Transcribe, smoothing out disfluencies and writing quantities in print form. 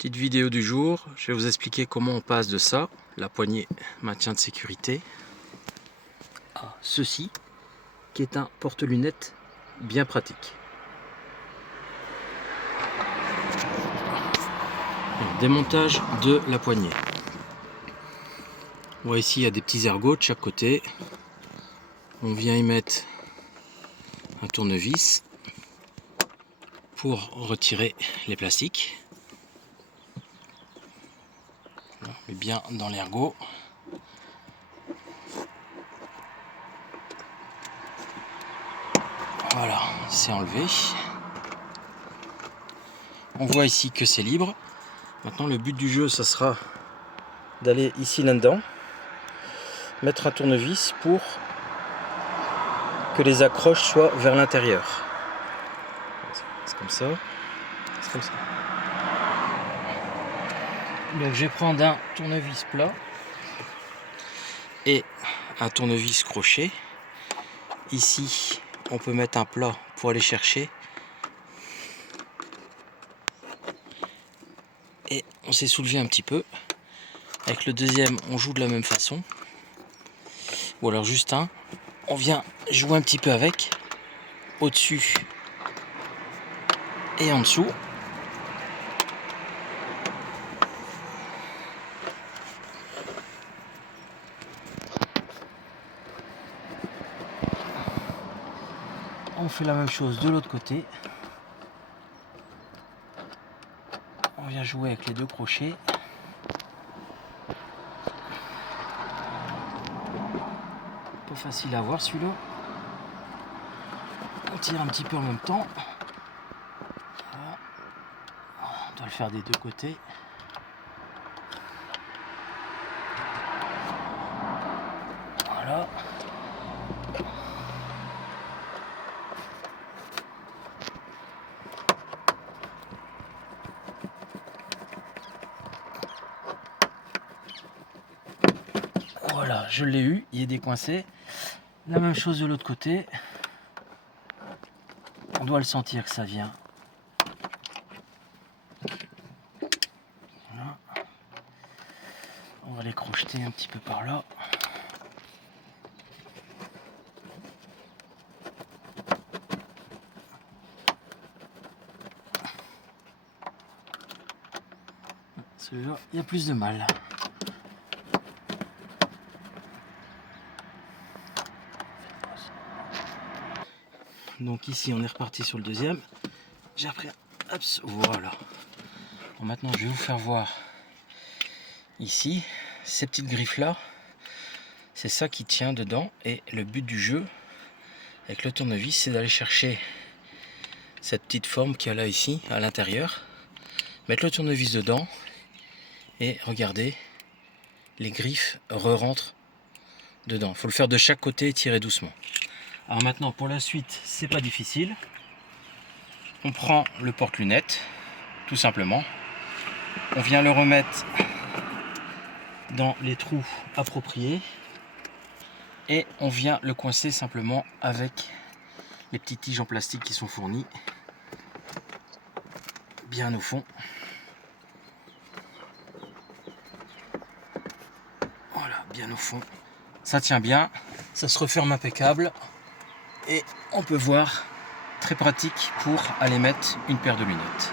Petite vidéo du jour, je vais vous expliquer comment on passe de ça, la poignée maintien de sécurité, à ceci, qui est un porte-lunettes bien pratique. Alors, démontage de la poignée. On voit ici, il y a des petits ergots de chaque côté. On vient y mettre un tournevis pour retirer les plastiques. On met bien dans l'ergot. Voilà, c'est enlevé. On voit ici que c'est libre. Maintenant, le but du jeu, ça sera d'aller ici là-dedans, mettre un tournevis pour que les accroches soient vers l'intérieur. C'est comme ça. C'est comme ça. Donc, je vais prendre un tournevis plat et un tournevis crochet. Ici, on peut mettre un plat pour aller chercher. Et on s'est soulevé un petit peu. Avec le deuxième, on joue de la même façon. Ou alors juste un. On vient jouer un petit peu avec. Au-dessus et en dessous. On fait la même chose de l'autre côté. On vient jouer avec les deux crochets. Pas facile à voir celui-là. On tire un petit peu en même temps. Voilà. On doit le faire des deux côtés. Voilà. Voilà, je l'ai eu, il est décoincé. La même chose de l'autre côté. On doit le sentir que ça vient. Voilà. On va les crocheter un petit peu par là. Celui-là, il y a plus de mal. Donc ici on est reparti sur le deuxième. J'ai repris un... Hop, voilà. Bon, maintenant je vais vous faire voir ici ces petites griffes là. C'est ça qui tient dedans. Et le but du jeu avec le tournevis, c'est d'aller chercher cette petite forme qu'il y a là ici à l'intérieur. Mettre le tournevis dedans. Et regardez, les griffes re-rentrent dedans. Il faut le faire de chaque côté et tirer doucement. Alors maintenant pour la suite, c'est pas difficile. On prend le porte-lunettes, tout simplement. On vient le remettre dans les trous appropriés. Et on vient le coincer simplement avec les petites tiges en plastique qui sont fournies. Bien au fond. Voilà, bien au fond. Ça tient bien, ça se referme impeccable. Et on peut voir, très pratique pour aller mettre une paire de lunettes.